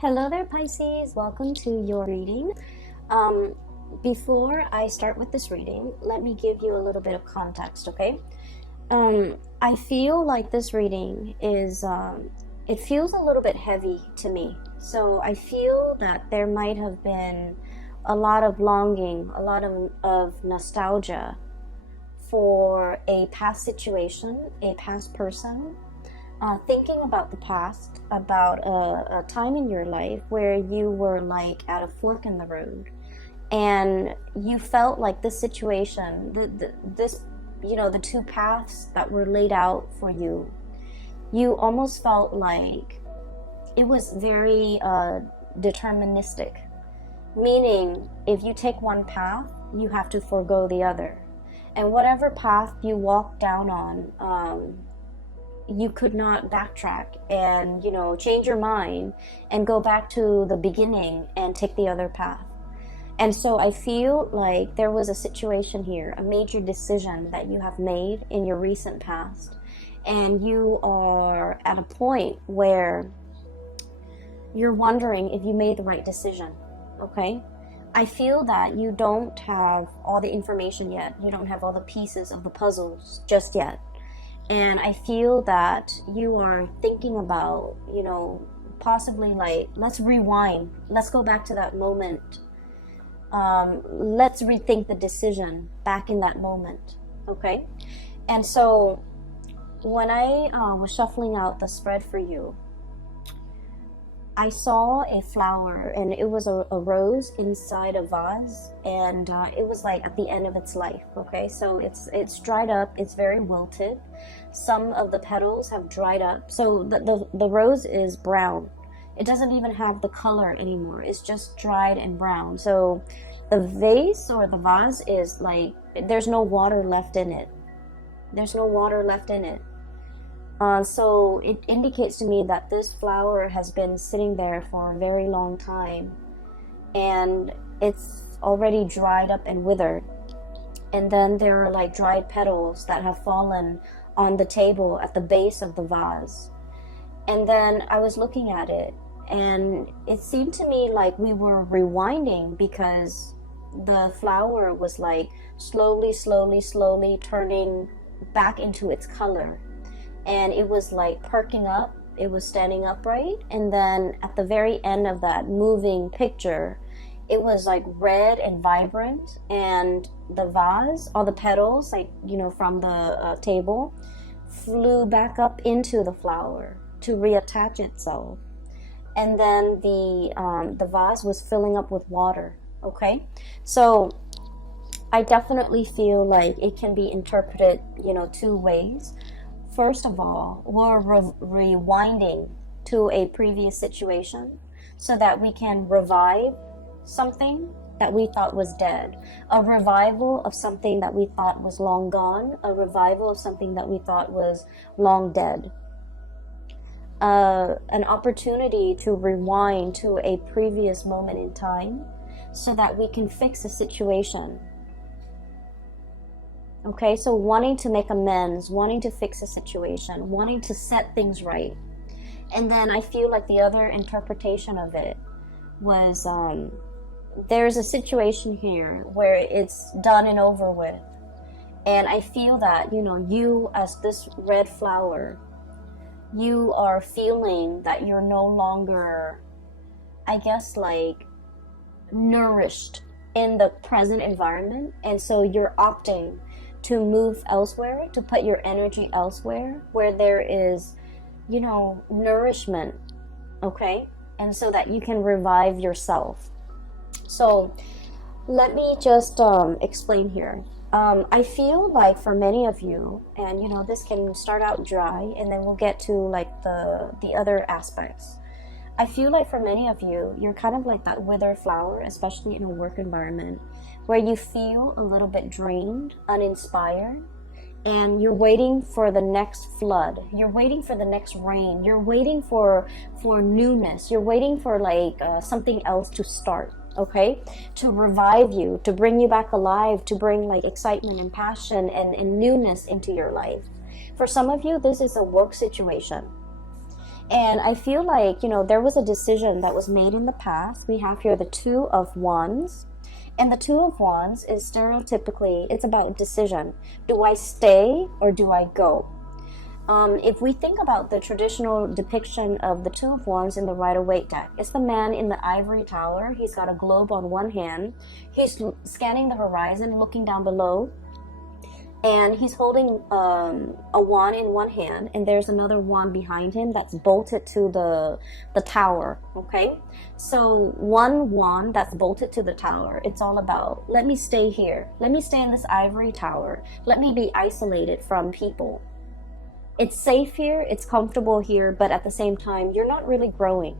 Hello there, Pisces. Welcome to your reading. Before I start with this reading, let me give you a little bit of context, okay? I feel like this reading is, it feels a little bit heavy to me. So I feel that there might have been a lot of longing, a lot of nostalgia for a past situation, a past person, thinking about the past, about a time in your life where you were like at a fork in the road, and you felt like this situation, the two paths that were laid out for you, you almost felt like it was very deterministic, meaning if you take one path, you have to forego the other, and whatever path you walk down on, you could not backtrack and change your mind and go back to the beginning and take the other path. And so I feel like there was a situation here, a major decision that you have made in your recent past, and you are at a point where you're wondering if you made the right decision. Okay, I feel that you don't have all the information yet. You don't have all the pieces of the puzzles just yet. And I feel that you are thinking about, possibly like, let's rewind. Let's go back to that moment. Let's rethink the decision back in that moment. Okay? And so when I was shuffling out the spread for you, I saw a flower, and it was a rose inside a vase, and it was like at the end of its life. Okay, so it's dried up, it's very wilted. Some of the petals have dried up, so the rose is brown. It doesn't even have the color anymore, it's just dried and brown. So the vase or the vase is like, there's no water left in it. There's no water left in it. So it indicates to me that this flower has been sitting there for a very long time, and it's already dried up and withered. And then there are like dried petals that have fallen on the table at the base of the vase. And then I was looking at it, and it seemed to me like we were rewinding, because the flower was like slowly turning back into its color. And it was like perking up, it was standing upright, and then at the very end of that moving picture, it was like red and vibrant, and the vase, all the petals, like, from the table, flew back up into the flower to reattach itself. And then the vase was filling up with water. Okay, so I definitely feel like it can be interpreted, two ways. First of all, we're rewinding to a previous situation so that we can revive something that we thought was dead, a revival of something that we thought was long gone, a revival of something that we thought was long dead, an opportunity to rewind to a previous moment in time so that we can fix a situation. Okay, so wanting to make amends, wanting to fix a situation, wanting to set things right. And then I feel like the other interpretation of it was, there's a situation here where it's done and over with. And I feel that, you as this red flower, you are feeling that you're no longer, I guess, like, nourished in the present environment. And so you're opting to move elsewhere, to put your energy elsewhere where there is, nourishment, okay? And so that you can revive yourself. So let me just explain here. I feel like for many of you, and this can start out dry, and then we'll get to like the other aspects. I feel like for many of you, you're kind of like that withered flower, especially in a work environment, where you feel a little bit drained, uninspired, and you're waiting for the next flood. You're waiting for the next rain. You're waiting for newness. You're waiting for like something else to start, okay? To revive you, to bring you back alive, to bring like excitement and passion and newness into your life. For some of you, this is a work situation. And I feel like, there was a decision that was made in the past. We have here the Two of Wands. And the Two of Wands is stereotypically, it's about decision. Do I stay or do I go? If we think about the traditional depiction of the Two of Wands in the Rider-Waite deck, it's the man in the ivory tower. He's got a globe on one hand. He's scanning the horizon, looking down below. And he's holding a wand in one hand, and there's another wand behind him that's bolted to the tower, okay? So one wand that's bolted to the tower, it's all about, let me stay here. Let me stay in this ivory tower. Let me be isolated from people. It's safe here, it's comfortable here, but at the same time, you're not really growing.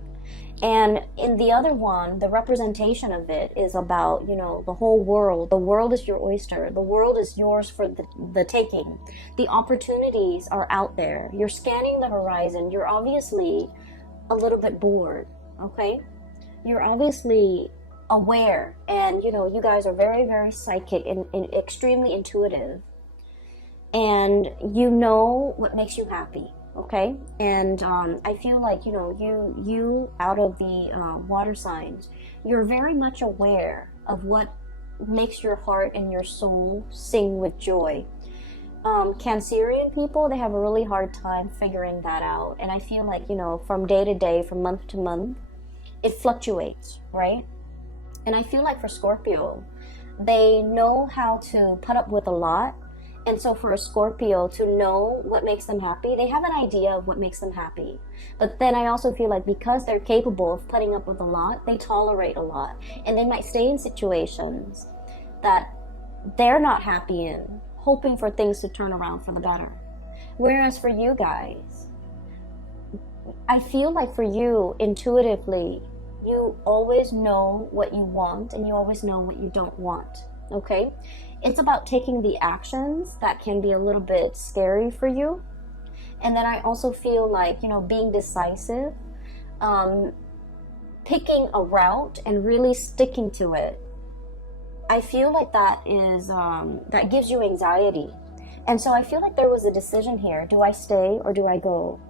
And in the other one, the representation of it is about, the whole world. The world is your oyster. The world is yours for the taking. The opportunities are out there. You're scanning the horizon. You're obviously a little bit bored, okay? You're obviously aware. And, you guys are very, very psychic and extremely intuitive. And you know what makes you happy. Okay, and I feel like, you out of the water signs, you're very much aware of what makes your heart and your soul sing with joy. Cancerian people, they have a really hard time figuring that out. And I feel like, from day to day, from month to month, it fluctuates, right? And I feel like for Scorpio, they know how to put up with a lot. And so for a Scorpio to know what makes them happy, they have an idea of what makes them happy. But then I also feel like because they're capable of putting up with a lot, they tolerate a lot. And they might stay in situations that they're not happy in, hoping for things to turn around for the better. Whereas for you guys, I feel like for you, intuitively, you always know what you want and you always know what you don't want, okay? It's about taking the actions that can be a little bit scary for you. And then I also feel like, being decisive, picking a route and really sticking to it. I feel like that is, that gives you anxiety. And so I feel like there was a decision here. Do I stay or do I go?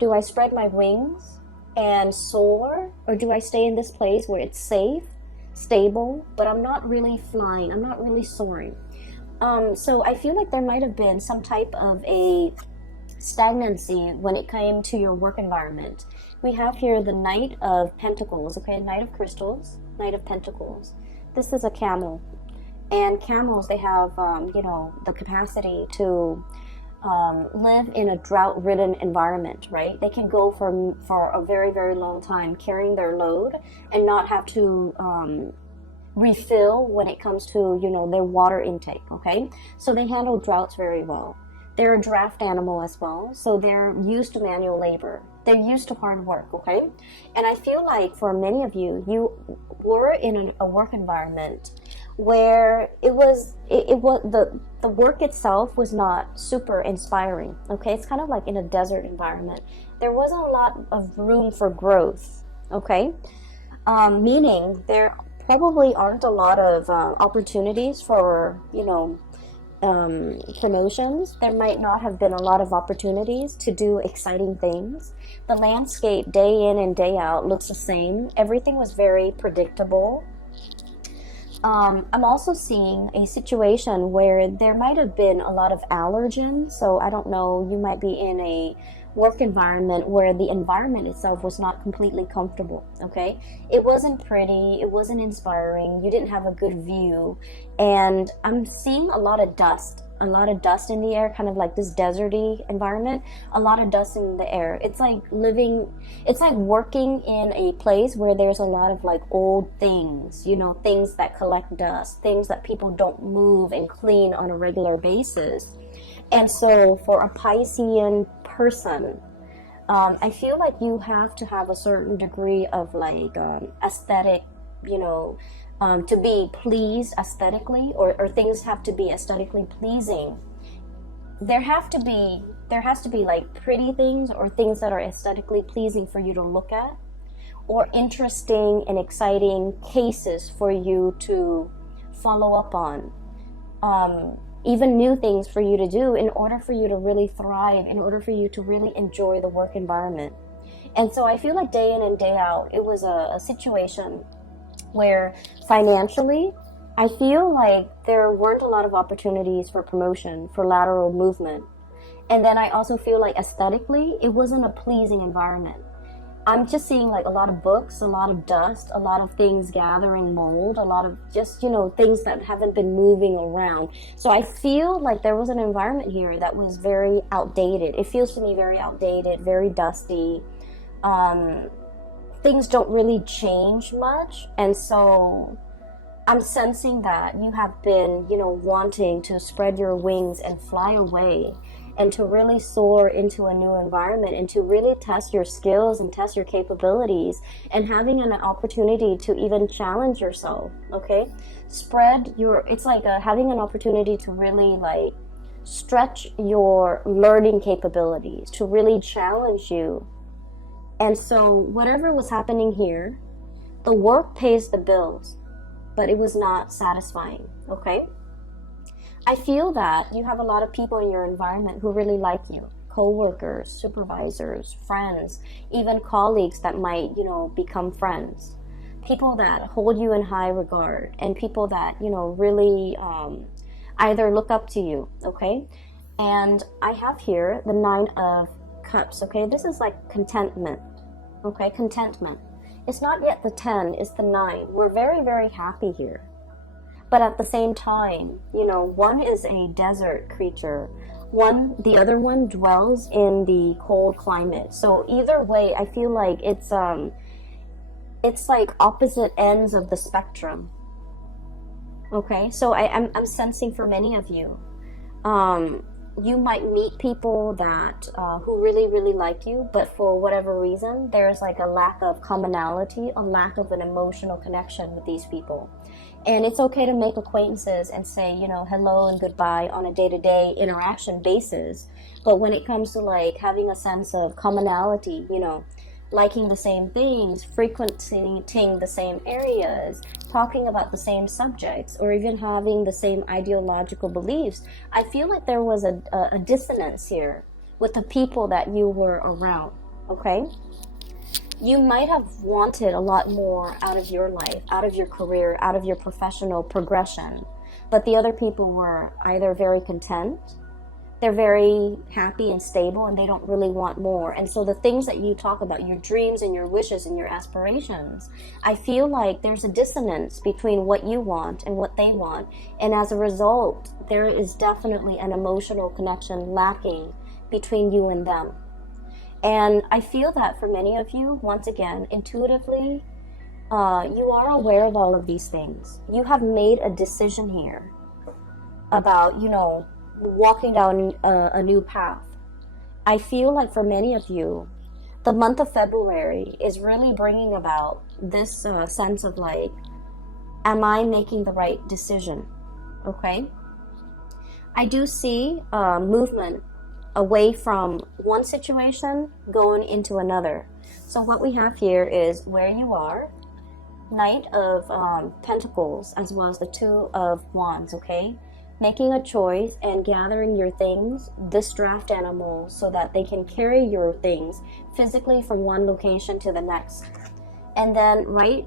Do I spread my wings and soar? Or do I stay in this place where it's safe, stable, but I'm not really flying, I'm not really soaring. So I feel like there might have been some type of a stagnancy when it came to your work environment. We have here the Knight of Pentacles, okay, Knight of Crystals, Knight of Pentacles. This is a camel, and camels, they have, the capacity to live in a drought-ridden environment, right? They can go for a very, very long time carrying their load and not have to refill when it comes to, their water intake, okay? So they handle droughts very well. They're a draft animal as well, so they're used to manual labor. They're used to hard work, okay? And I feel like for many of you, you were in a work environment where it was the work itself was not super inspiring, okay? It's kind of like in a desert environment. There wasn't a lot of room for growth, okay? Meaning there probably aren't a lot of opportunities for, promotions. There might not have been a lot of opportunities to do exciting things. The landscape day in and day out looks the same. Everything was very predictable. I'm also seeing a situation where there might have been a lot of allergens. So I don't know, you might be in a work environment where the environment itself was not completely comfortable, okay? It wasn't pretty, it wasn't inspiring, you didn't have a good view, and I'm seeing a lot of dust in the air, kind of like this deserty environment, a lot of dust in the air. It's like working in a place where there's a lot of like old things, things that collect dust, things that people don't move and clean on a regular basis. And so for a Piscean person, I feel like you have to have a certain degree of like aesthetic, to be pleased aesthetically, or things have to be aesthetically pleasing. There has to be like pretty things or things that are aesthetically pleasing for you to look at, or interesting and exciting cases for you to follow up on. Even new things for you to do in order for you to really thrive, in order for you to really enjoy the work environment. And so I feel like day in and day out, it was a situation where financially, I feel like there weren't a lot of opportunities for promotion, for lateral movement. And then I also feel like aesthetically, it wasn't a pleasing environment. I'm just seeing like a lot of books, a lot of dust, a lot of things gathering mold, a lot of just, you know, things that haven't been moving around. So I feel like there was an environment here that was very outdated. It feels to me very outdated, very dusty. Things don't really change much. And so I'm sensing that you have been, you know, wanting to spread your wings and fly away and to really soar into a new environment and to really test your skills and test your capabilities and having an opportunity to even challenge yourself, okay? It's like having an opportunity to really like stretch your learning capabilities, to really challenge you. And so whatever was happening here, the work pays the bills, but it was not satisfying, okay? I feel that you have a lot of people in your environment who really like you. Co-workers, supervisors, friends, even colleagues that might, you know, become friends. People that hold you in high regard and people that, you know, really either look up to you, okay? And I have here the 9 of Cups, okay? This is like contentment, okay? Contentment. It's not yet the 10, it's the 9. We're very, very happy here. But at the same time, you know, one is a desert creature. The other one dwells in the cold climate. So either way, I feel like it's like opposite ends of the spectrum. Okay, so I'm sensing for many of you, you might meet people that who really, really like you, but for whatever reason, there's like a lack of commonality, a lack of an emotional connection with these people. And it's okay to make acquaintances and say, you know, hello and goodbye on a day-to-day interaction basis. But when it comes to like having a sense of commonality, you know, liking the same things, frequenting the same areas, talking about the same subjects, or even having the same ideological beliefs, I feel like there was a dissonance here with the people that you were around, okay? You might have wanted a lot more out of your life, out of your career, out of your professional progression, but the other people were either very content, they're very happy and stable, and they don't really want more. And so the things that you talk about, your dreams and your wishes and your aspirations, I feel like there's a dissonance between what you want and what they want. And as a result, there is definitely an emotional connection lacking between you and them. And I feel that for many of you, once again, intuitively, you are aware of all of these things. You have made a decision here about, you know, walking down a new path. I feel like for many of you, the month of February is really bringing about this sense of like, am I making the right decision? Okay? I do see movement away from one situation going into another. So what we have here is where you are, Knight of Pentacles, as well as the 2 of Wands, okay? Making a choice and gathering your things, this draft animal, so that they can carry your things physically from one location to the next. And then right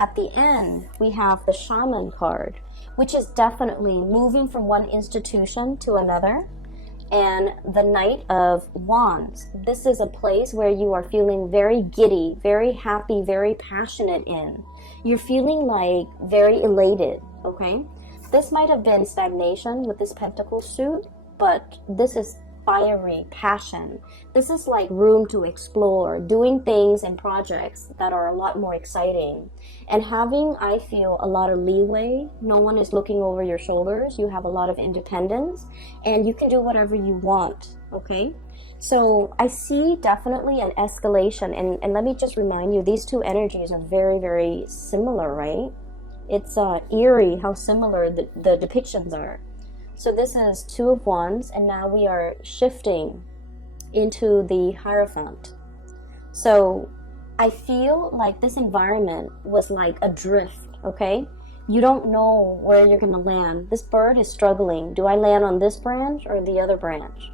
at the end, we have the Shaman card, which is definitely moving from one institution to another. And the Knight of Wands. This is a place where you are feeling very giddy, very happy, very passionate in. You're feeling like very elated, okay? This might have been stagnation with this pentacle suit, but this is fiery passion. This is like room to explore, doing things and projects that are a lot more exciting. And having, I feel, a lot of leeway. No one is looking over your shoulders. You have a lot of independence and you can do whatever you want, okay? So I see definitely an escalation. And let me just remind you, these two energies are very, very similar, right? It's eerie how similar the depictions are. So this is 2 of Wands, and now we are shifting into the Hierophant. So I feel like this environment was like a drift, okay? You don't know where you're going to land. This bird is struggling. Do I land on this branch or the other branch?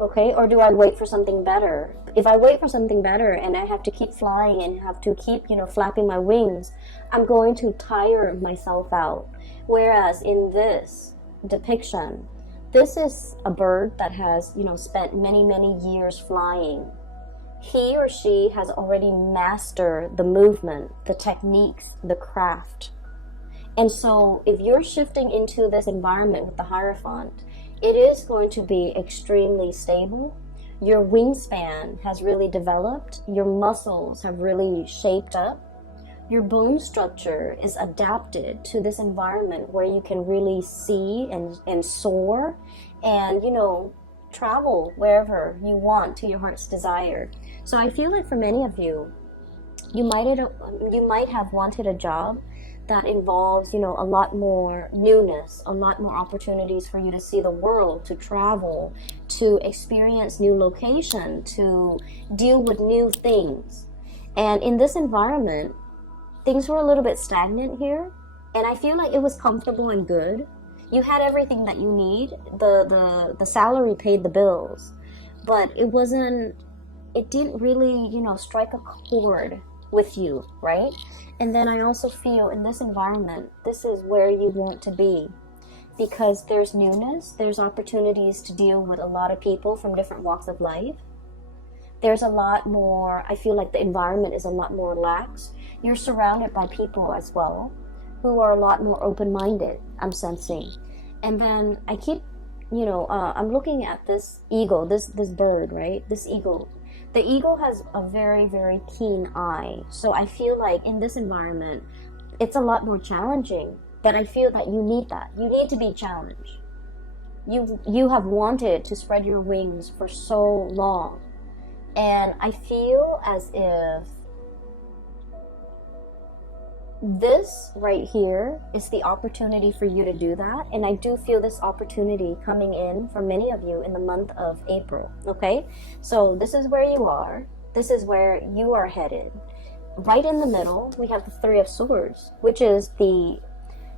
Okay, or do I wait for something better? If I wait for something better and I have to keep flying and have to keep, flapping my wings, I'm going to tire myself out. Whereas in this depiction, this is a bird that has, spent many, many years flying. He or she has already mastered the movement, the techniques, the craft. And so if you're shifting into this environment with the Hierophant, it is going to be extremely stable. Your wingspan has really developed. Your muscles have really shaped up. Your bone structure is adapted to this environment where you can really see and soar and, travel wherever you want to your heart's desire. So I feel like for many of you, you might have wanted a job that involves, a lot more newness, a lot more opportunities for you to see the world, to travel, to experience new location, to deal with new things. And in this environment, things were a little bit stagnant here, and I feel like it was comfortable and good. You had everything that you need. The salary paid the bills, but it didn't really, strike a chord with you, right? And then I also feel in this environment, this is where you want to be, because there's newness, there's opportunities to deal with a lot of people from different walks of life. There's a lot more, I feel like the environment is a lot more relaxed. You're surrounded by people as well who are a lot more open-minded, I'm sensing. And then I keep, I'm looking at this eagle, this bird, right? This eagle. The eagle has a very, very keen eye. So I feel like in this environment, it's a lot more challenging. But I feel that you need that. You need to be challenged. You have wanted to spread your wings for so long. And I feel as if this right here is the opportunity for you to do that. And I do feel this opportunity coming in for many of you in the month of April. Okay, so this is where you are. This is where you are headed. Right in the middle, we have the Three of Swords, which is the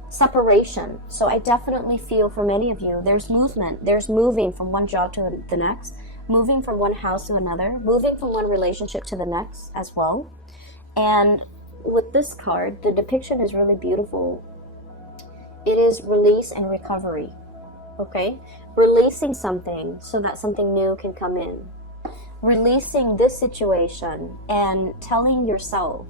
separation. So I definitely feel for many of you, there's movement. There's moving from one job to the next, moving from one house to another, moving from one relationship to the next as well. And with this card, the depiction is really beautiful. It is release and recovery. Okay? Releasing something so that something new can come in. Releasing this situation and telling yourself,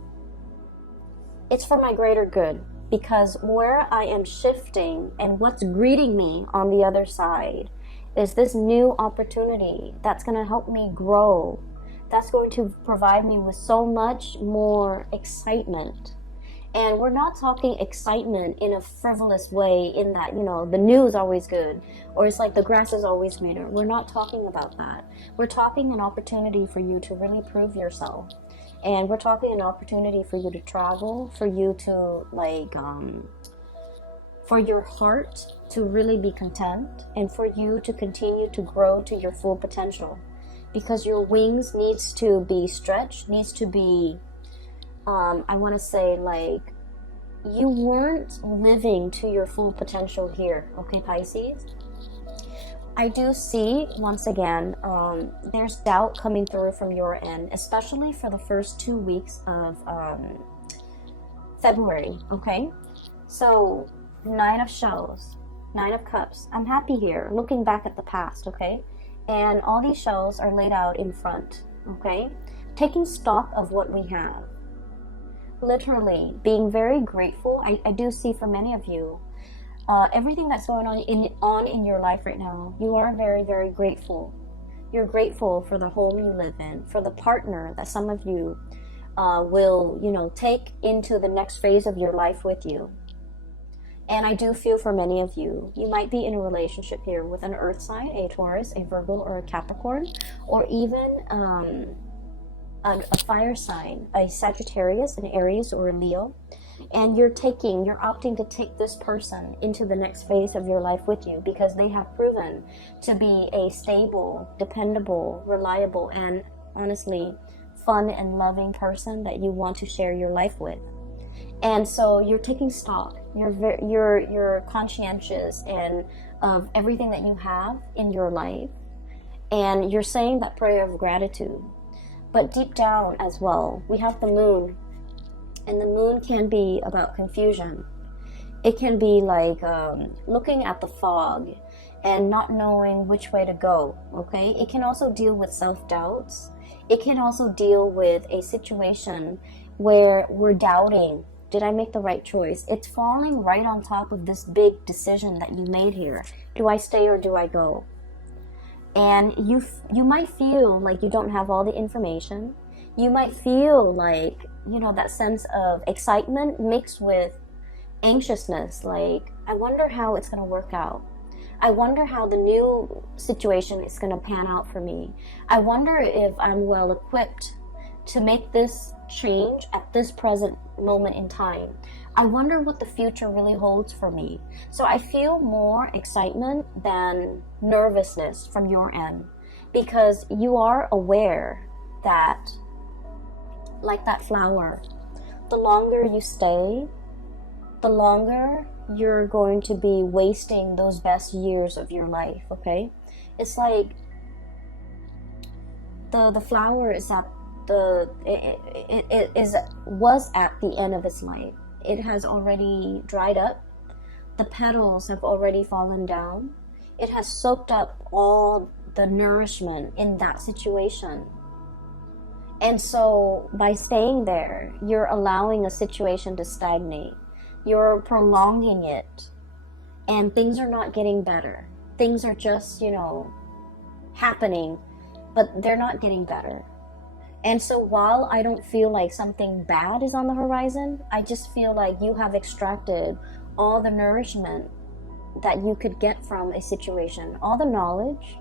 it's for my greater good, because where I am shifting and what's greeting me on the other side is this new opportunity that's going to help me grow. That's going to provide me with so much more excitement. And we're not talking excitement in a frivolous way in that, the news is always good, or it's like the grass is always greener. We're not talking about that. We're talking an opportunity for you to really prove yourself. And we're talking an opportunity for you to travel, for you to for your heart to really be content, and for you to continue to grow to your full potential. Because your wings needs to be stretched, needs to be, I want to say, like, you weren't living to your full potential here, okay, Pisces? I do see, once again, there's doubt coming through from your end, especially for the first 2 weeks of February, okay? So, 9 of shells, 9 of cups. I'm happy here, looking back at the past, okay? And all these shells are laid out in front, okay? Taking stock of what we have. Literally, being very grateful. I do see for many of you, everything that's going on in your life right now, you are very, very grateful. You're grateful for the home you live in, for the partner that some of you will, take into the next phase of your life with you. And I do feel for many of you, you might be in a relationship here with an earth sign, a Taurus, a Virgo, or a Capricorn, or even a fire sign, a Sagittarius, an Aries, or a Leo. And you're opting to take this person into the next phase of your life with you, because they have proven to be a stable, dependable, reliable, and honestly, fun and loving person that you want to share your life with. And so you're taking stock. You're conscientious and of everything that you have in your life, And you're saying that prayer of gratitude. But deep down as well, we have the moon. And the moon can be about confusion. It can be like looking at the fog and not knowing which way to go, okay? It can also deal with self-doubts. It can also deal with a situation where we're doubting, did I make the right choice? It's falling right on top of this big decision that you made here. Do I stay or do I go? And you might feel like you don't have all the information. You might feel like, you know, that sense of excitement mixed with anxiousness, like, I wonder how it's going to work out. I wonder how the new situation is going to pan out for me. I wonder if I'm well equipped to make this change at this present moment in time. I wonder what the future really holds for me. So I feel more excitement than nervousness from your end, because you are aware that, like that flower, the longer you stay, the longer you're going to be wasting those best years of your life, okay? It's like the flower is at was at the end of its life. It has already dried up. The petals have already fallen down. It has soaked up all the nourishment in that situation. And so by staying there, you're allowing a situation to stagnate. You're prolonging it. And things are not getting better. Things are just, you know, happening, but they're not getting better. And so while I don't feel like something bad is on the horizon, I just feel like you have extracted all the nourishment that you could get from a situation, all the knowledge.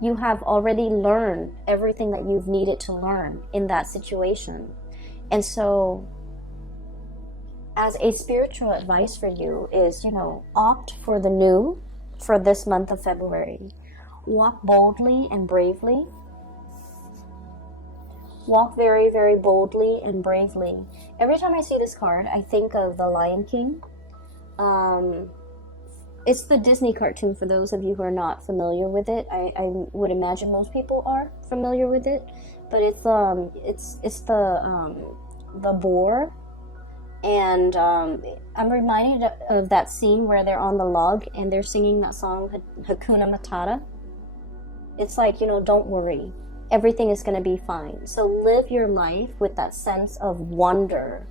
You have already learned everything that you've needed to learn in that situation. And so as a spiritual advice for you is, you know, opt for the new for this month of February. Walk boldly and bravely. Walk very, very boldly and bravely. Every time I see this card, I think of the Lion King. It's the Disney cartoon for those of you who are not familiar with it. I would imagine most people are familiar with it. But it's the boar. And I'm reminded of that scene where they're on the log and they're singing that song, Hakuna Matata. It's like, you know, don't worry. Everything is going to be fine. So live your life with that sense of wonder.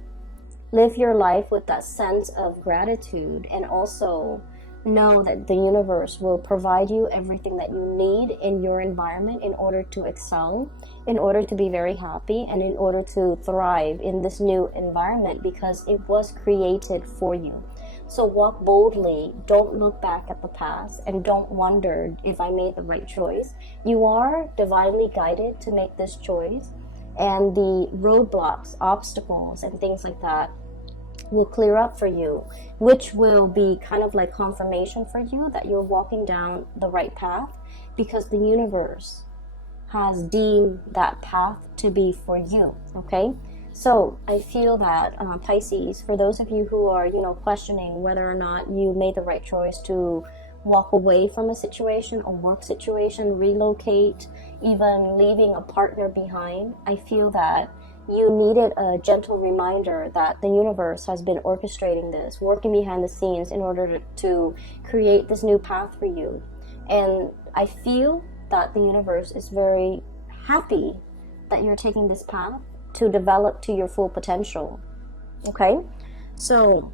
Live your life with that sense of gratitude, and also know that the universe will provide you everything that you need in your environment in order to excel, in order to be very happy, and in order to thrive in this new environment, because it was created for you. So walk boldly, don't look back at the past, and don't wonder if I made the right choice. You are divinely guided to make this choice, and the roadblocks, obstacles, and things like that will clear up for you, which will be kind of like confirmation for you that you're walking down the right path, because the universe has deemed that path to be for you, okay? So I feel that Pisces, for those of you who are, you know, questioning whether or not you made the right choice to walk away from a situation, a work situation, relocate, even leaving a partner behind, I feel that you needed a gentle reminder that the universe has been orchestrating this, working behind the scenes in order to create this new path for you. And I feel that the universe is very happy that you're taking this path to develop to your full potential. Okay? So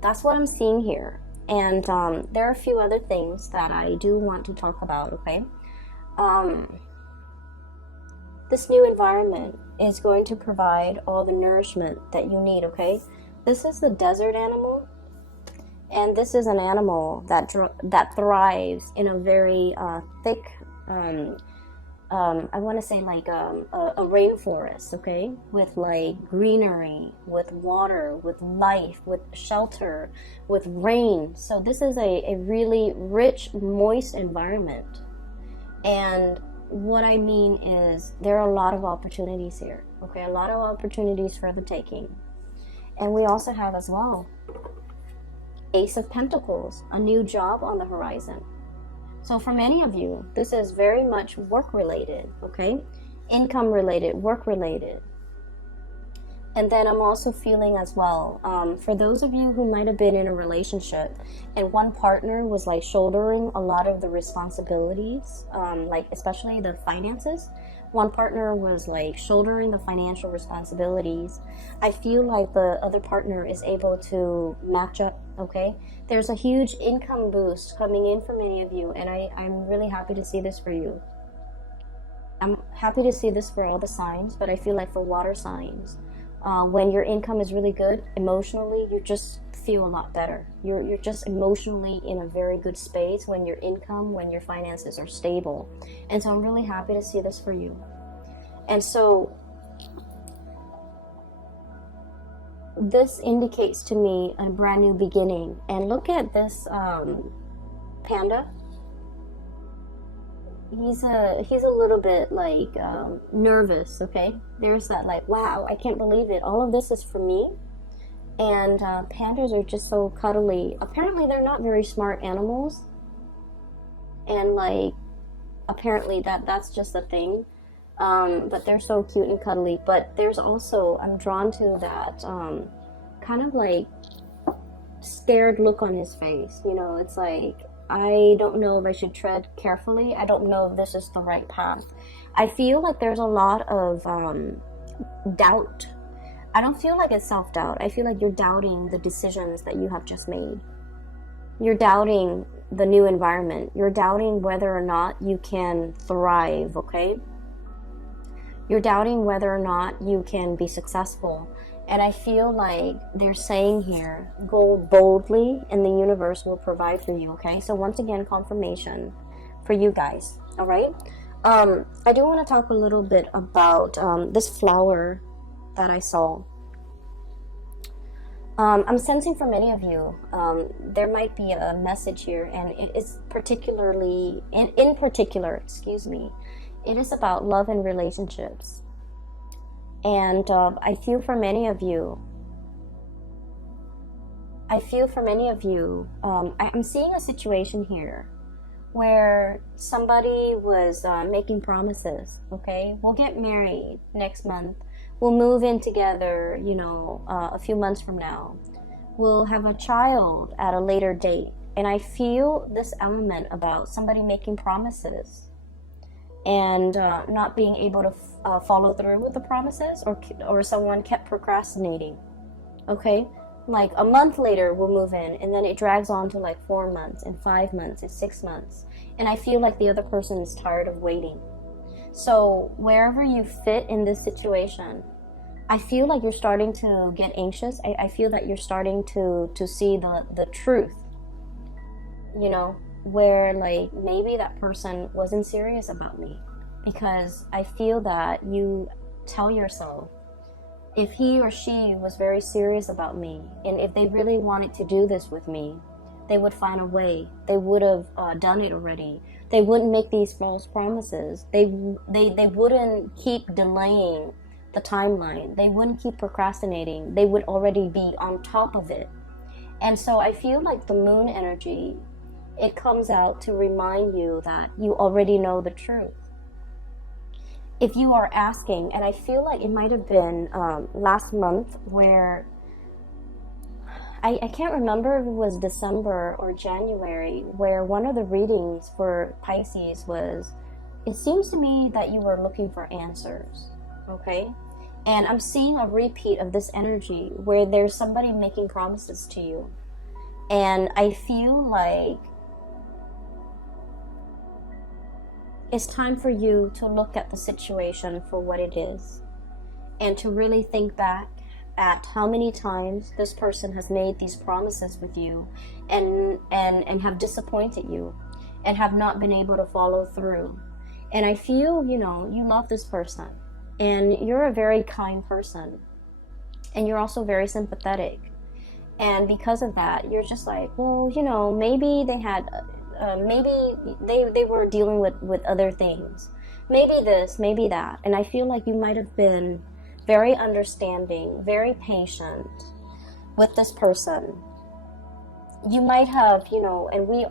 that's what I'm seeing here. And there are a few other things that I do want to talk about, okay? This new environment is going to provide all the nourishment that you need, okay? This is the desert animal, and this is an animal that thrives in a very thick, I want to say like a rainforest, okay? With like greenery, with water, with life, with shelter, with rain. So this is a really rich, moist environment. And what I mean is there are a lot of opportunities here, okay? A lot of opportunities for the taking. And we also have as well Ace of Pentacles, a new job on the horizon. So for many of you, this is very much work related, okay? Income related, work related. And then I'm also feeling as well, for those of you who might have been in a relationship and one partner was like shouldering a lot of the responsibilities, like especially the finances, one partner was like shouldering the financial responsibilities. I feel like the other partner is able to match up, okay? There's a huge income boost coming in for many of you, and I'm really happy to see this for you. I'm happy to see this for all the signs, but I feel like for water signs, when your income is really good, emotionally, you just feel a lot better. You're just emotionally in a very good space when your income, when your finances are stable. And so I'm really happy to see this for you. And so this indicates to me a brand new beginning. And look at this panda. He's a little bit like nervous, okay? There's that like, wow, I can't believe it. All of this is for me. And pandas are just so cuddly. Apparently they're not very smart animals. And like, apparently that's just a thing. But they're so cute and cuddly. But there's also, I'm drawn to that kind of like scared look on his face. You know, it's like, I don't know if I should tread carefully. I don't know if this is the right path. I feel like there's a lot of doubt. I don't feel like it's self-doubt. I feel like you're doubting the decisions that you have just made. You're doubting the new environment. You're doubting whether or not you can thrive, okay? You're doubting whether or not you can be successful. And I feel like they're saying here, go boldly and the universe will provide for you, okay? So once again, confirmation for you guys, all right? I do want to talk a little bit about this flower that I saw. I'm sensing for many of you, there might be a message here, and it is particularly, in particular, excuse me, it is about love and relationships. And I feel for many of you, I'm seeing a situation here where somebody was making promises, okay? We'll get married next month. We'll move in together, you know, a few months from now. We'll have a child at a later date. And I feel this element about somebody making promises and not being able to follow through with the promises, or someone kept procrastinating, okay? Like a month later we'll move in, and then it drags on to like 4 months and 5 months and 6 months, and I feel like the other person is tired of waiting. So wherever you fit in this situation, I feel like you're starting to get anxious. I feel that you're starting to see the truth, you know, where like maybe that person wasn't serious about me, because I feel that you tell yourself, if he or she was very serious about me, and if they really wanted to do this with me, they would find a way. They would have done it already. They wouldn't make these false promises. They wouldn't keep delaying the timeline. They wouldn't keep procrastinating. They would already be on top of it. And so I feel like the moon energy, it comes out to remind you that you already know the truth. If you are asking, and I feel like it might have been last month where, I can't remember if it was December or January, where one of the readings for Pisces was, it seems to me that you were looking for answers, okay? And I'm seeing a repeat of this energy where there's somebody making promises to you. And I feel like it's time for you to look at the situation for what it is, and to really think back at how many times this person has made these promises with you and have disappointed you and have not been able to follow through. And I feel, you know, you love this person, and you're a very kind person, and you're also very sympathetic. And because of that, you're just like, well, you know, maybe they had maybe they were dealing with other things, maybe this, maybe that. And I feel like you might have been very understanding, very patient with this person. you might have, and we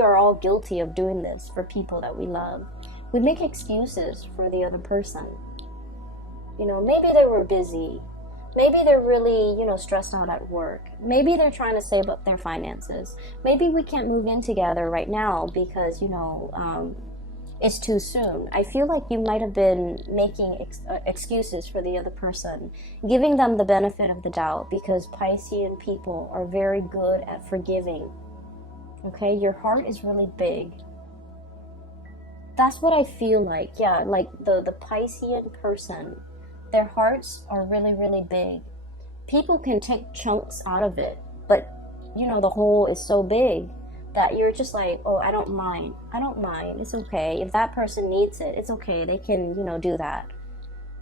are all guilty of doing this for people that we love. We make excuses for the other person. Maybe they were busy. Maybe they're really, stressed out at work. Maybe they're trying to save up their finances. Maybe we can't move in together right now because, it's too soon. I feel like you might have been making excuses for the other person, giving them the benefit of the doubt, because Piscean people are very good at forgiving. Okay, your heart is really big. That's what I feel like. Yeah, like the Piscean person, their hearts are really, really big. People can take chunks out of it, but the hole is so big that you're just like, oh, I don't mind. It's okay. If that person needs it, it's okay. They can, do that.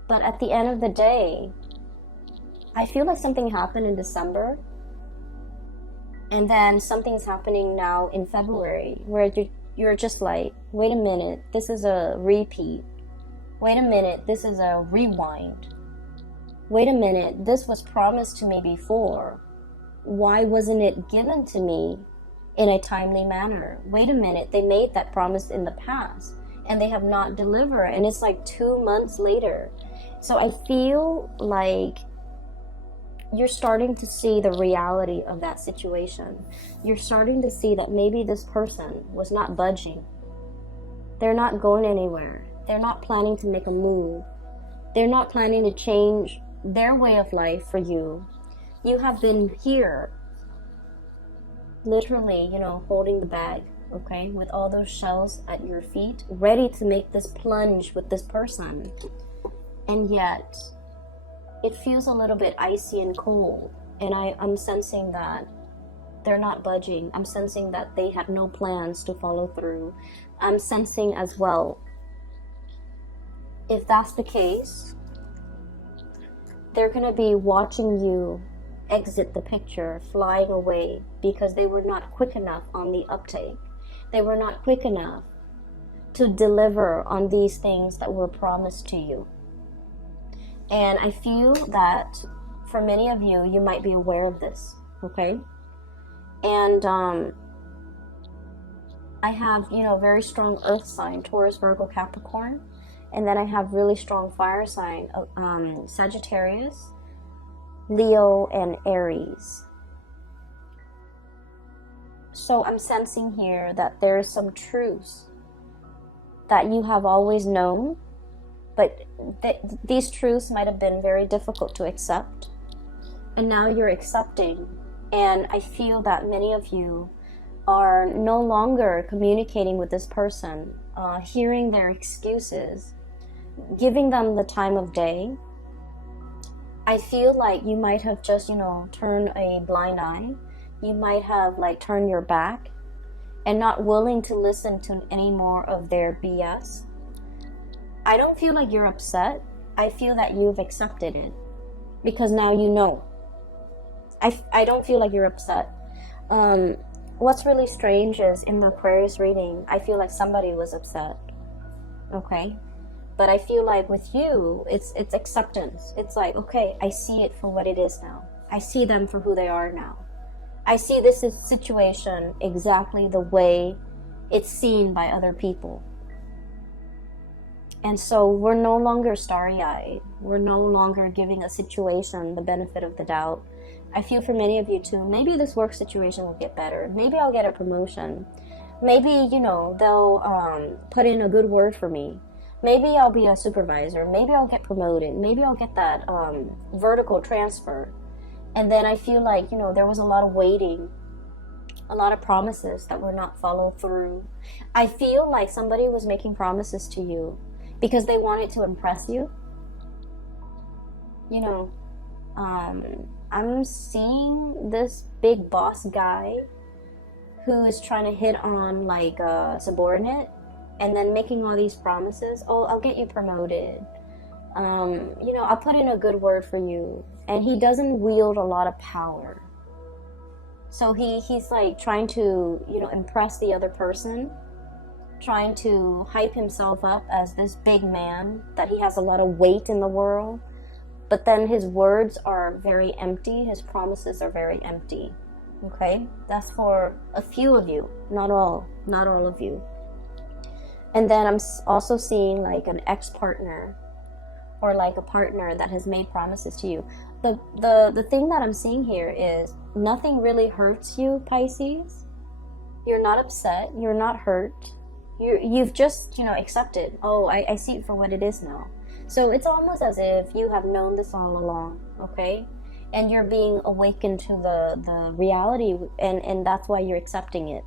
But at the end of the day, I feel like something happened in December, and then something's happening now in February, where you're just like, wait a minute, this is a repeat. Wait a minute, this is a rewind. Wait a minute, this was promised to me before. Why wasn't it given to me in a timely manner? Wait a minute, they made that promise in the past and they have not delivered, and it's like 2 months later. So I feel like you're starting to see the reality of that situation. You're starting to see that maybe this person was not budging. They're not going anywhere. They're not planning to make a move. They're not planning to change their way of life for you. You have been here, literally, holding the bag, okay, with all those shells at your feet, ready to make this plunge with this person. And yet, it feels a little bit icy and cold. And I'm sensing that they're not budging. I'm sensing that they have no plans to follow through. I'm sensing as well, if that's the case, they're going to be watching you exit the picture, flying away, because they were not quick enough on the uptake. They were not quick enough to deliver on these things that were promised to you. And I feel that for many of you, you might be aware of this, okay? And I have, very strong earth sign, Taurus, Virgo, Capricorn. And then I have really strong fire sign, Sagittarius, Leo, and Aries. So I'm sensing here that there is some truths that you have always known, but these truths might have been very difficult to accept. And now you're accepting. And I feel that many of you are no longer communicating with this person, hearing their excuses, giving them the time of day. I feel like you might have just, turned a blind eye. You might have turned your back and not willing to listen to any more of their BS. I don't feel like you're upset. I feel that you've accepted it because now you know. I don't feel like you're upset. What's really strange is in the Aquarius reading, I feel like somebody was upset. Okay? But I feel like with you, it's acceptance. It's like, okay, I see it for what it is now. I see them for who they are now. I see this situation exactly the way it's seen by other people. And so we're no longer starry-eyed. We're no longer giving a situation the benefit of the doubt. I feel for many of you too, maybe this work situation will get better. Maybe I'll get a promotion. Maybe, they'll put in a good word for me. Maybe I'll be a supervisor. Maybe I'll get promoted. Maybe I'll get that vertical transfer. And then I feel like, there was a lot of waiting, a lot of promises that were not followed through. I feel like somebody was making promises to you because they wanted to impress you. I'm seeing this big boss guy who is trying to hit on a subordinate and then making all these promises. Oh, I'll get you promoted. I'll put in a good word for you. And he doesn't wield a lot of power. So he's trying to, impress the other person, trying to hype himself up as this big man, that he has a lot of weight in the world. But then his words are very empty. His promises are very empty. Okay, that's for a few of you, not all of you. And then I'm also seeing like an ex-partner, or like a partner that has made promises to you. The thing that I'm seeing here is nothing really hurts you, Pisces. You're not upset, you're not hurt. You've just, accepted. Oh, I see it for what it is now. So it's almost as if you have known this all along, okay? And you're being awakened to the reality, and that's why you're accepting it.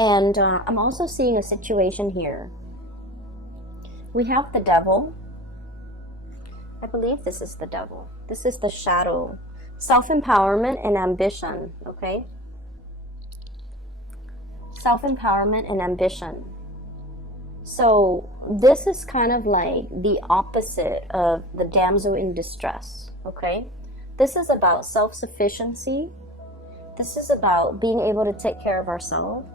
And I'm also seeing a situation here. We have the devil. I believe this is the devil. This is the shadow. Self-empowerment and ambition, okay? Self-empowerment and ambition. So this is kind of like the opposite of the damsel in distress, okay? This is about self-sufficiency. This is about being able to take care of ourselves,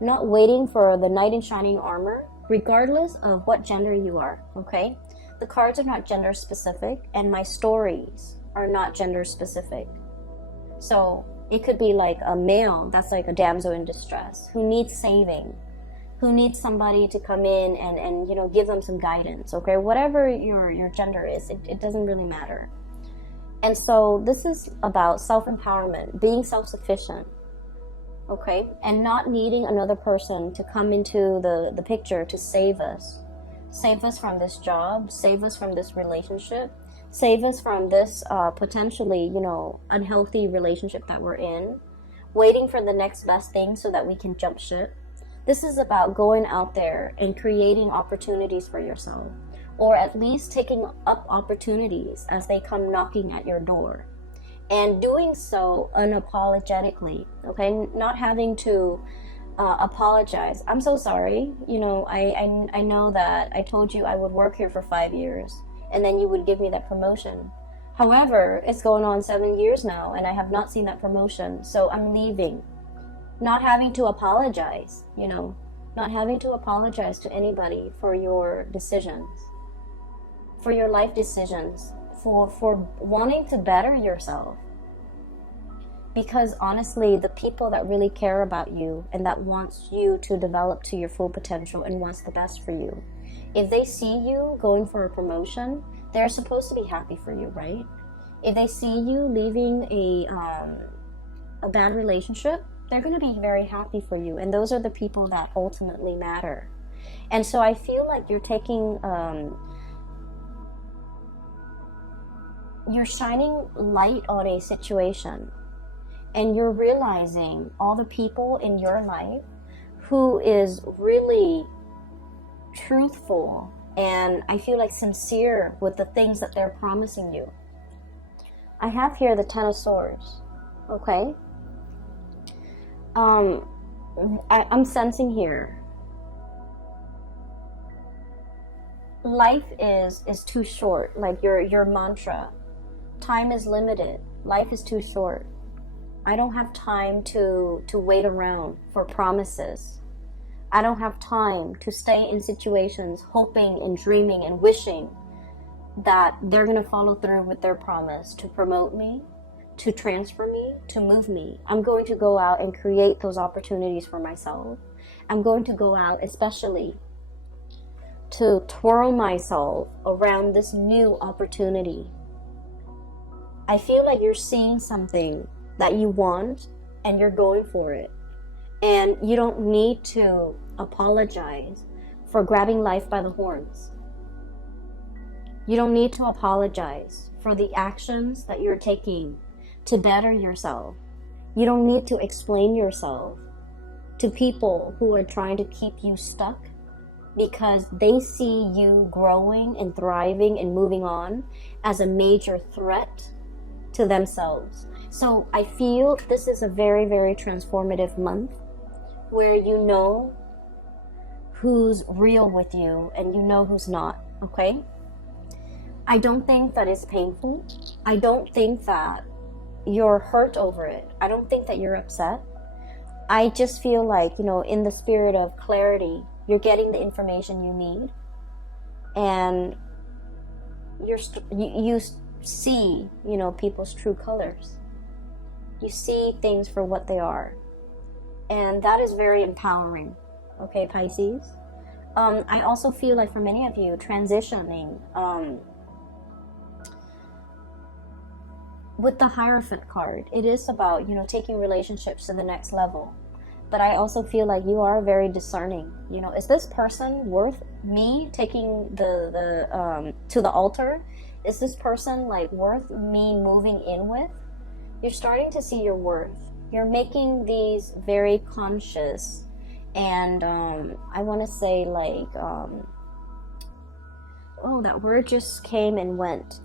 not waiting for the knight in shining armor, regardless of what gender you are, okay? The cards are not gender specific, and my stories are not gender specific. So it could be like a male that's like a damsel in distress who needs saving, who needs somebody to come in and give them some guidance, okay? Whatever your gender is, it doesn't really matter. And so this is about self-empowerment, being self-sufficient, okay? And not needing another person to come into the picture to save us. Save us from this job, save us from this relationship, save us from this potentially, unhealthy relationship that we're in, waiting for the next best thing so that we can jump ship. This is about going out there and creating opportunities for yourself, or at least taking up opportunities as they come knocking at your door, and doing so unapologetically, okay? Not having to apologize. I'm so sorry. I know that I told you I would work here for 5 years and then you would give me that promotion. However, it's going on 7 years now and I have not seen that promotion, so I'm leaving. Not having to apologize, not having to apologize to anybody for your decisions, for your life decisions, for wanting to better yourself. Because honestly, the people that really care about you and that wants you to develop to your full potential and wants the best for you, if they see you going for a promotion, they're supposed to be happy for you, right? If they see you leaving a bad relationship, they're going to be very happy for you. And those are the people that ultimately matter. And so I feel like you're taking, you're shining light on a situation. And you're realizing all the people in your life who is really truthful and I feel like sincere with the things that they're promising you. I have here the Ten of Swords, okay? I'm sensing here, life is too short, like your mantra. Time is limited. Life is too short. I don't have time to wait around for promises. I don't have time to stay in situations hoping and dreaming and wishing that they're going to follow through with their promise to promote me, to transfer me, to move me. I'm going to go out and create those opportunities for myself. I'm going to go out especially to twirl myself around this new opportunity. I feel like you're seeing something that you want and you're going for it. And you don't need to apologize for grabbing life by the horns. You don't need to apologize for the actions that you're taking to better yourself. You don't need to explain yourself to people who are trying to keep you stuck because they see you growing and thriving and moving on as a major threat to themselves. So I feel this is a very, very transformative month where you know who's real with you and you know who's not, okay? I don't think that it's painful. I don't think that you're hurt over it. I don't think that you're upset. I just feel like, in the spirit of clarity, you're getting the information you need and you see, people's true colors. You see things for what they are. And that is very empowering. Okay, Pisces? I also feel like for many of you, transitioning with the Hierophant card, it is about, you know, taking relationships to the next level. But I also feel like you are very discerning. You know, is this person worth me taking to the altar? Is this person like worth me moving in with? You're starting to see your worth. You're making these very conscious and I want to say like oh, that word just came and went.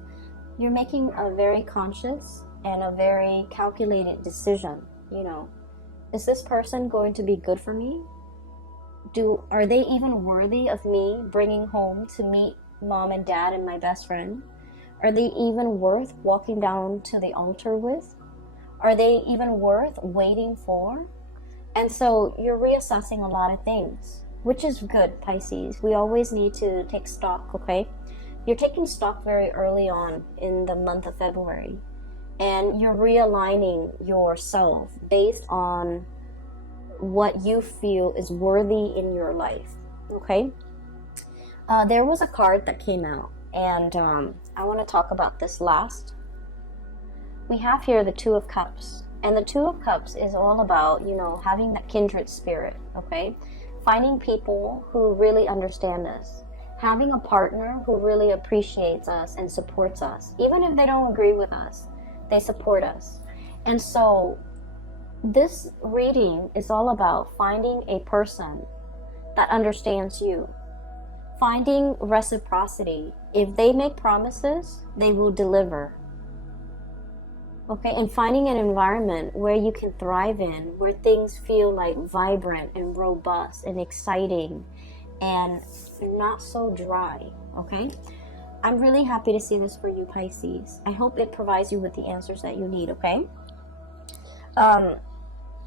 You're making a very conscious and a very calculated decision. You know, is this person going to be good for me? Are they even worthy of me bringing home to meet mom and dad and my best friend? Are they even worth walking down to the altar with? Are they even worth waiting for? And so you're reassessing a lot of things, which is good, Pisces. We always need to take stock, okay? You're taking stock very early on in the month of February, and you're realigning yourself based on what you feel is worthy in your life, okay? There was a card that came out, and I want to talk about this last. We have here the Two of Cups, and the Two of Cups is all about, you know, having that kindred spirit, okay? Finding people who really understand us, having a partner who really appreciates us and supports us. Even if they don't agree with us, they support us. And so this reading is all about finding a person that understands you, finding reciprocity. If they make promises, they will deliver. Okay, and finding an environment where you can thrive in, where things feel like vibrant and robust and exciting and not so dry, okay? I'm really happy to see this for you, Pisces. I hope it provides you with the answers that you need, okay?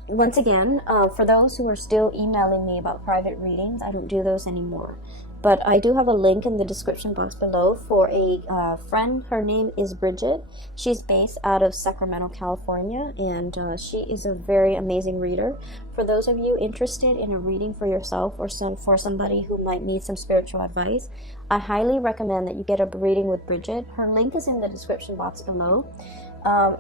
Once again, for those who are still emailing me about private readings, I don't do those anymore. But I do have a link in the description box below for a friend. Her name is Bridget. She's based out of Sacramento, California, and she is a very amazing reader. For those of you interested in a reading for yourself or for somebody who might need some spiritual advice, I highly recommend that you get a reading with Bridget. Her link is in the description box below.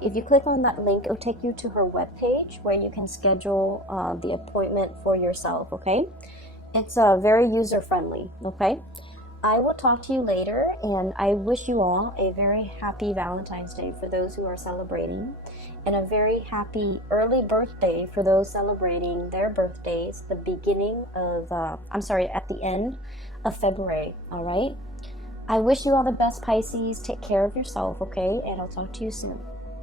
If you click on that link, it'll take you to her webpage where you can schedule the appointment for yourself, okay? It's very user-friendly, okay? I will talk to you later, and I wish you all a very happy Valentine's Day for those who are celebrating, and a very happy early birthday for those celebrating their birthdays at the end of February, all right? I wish you all the best, Pisces. Take care of yourself, okay? And I'll talk to you soon.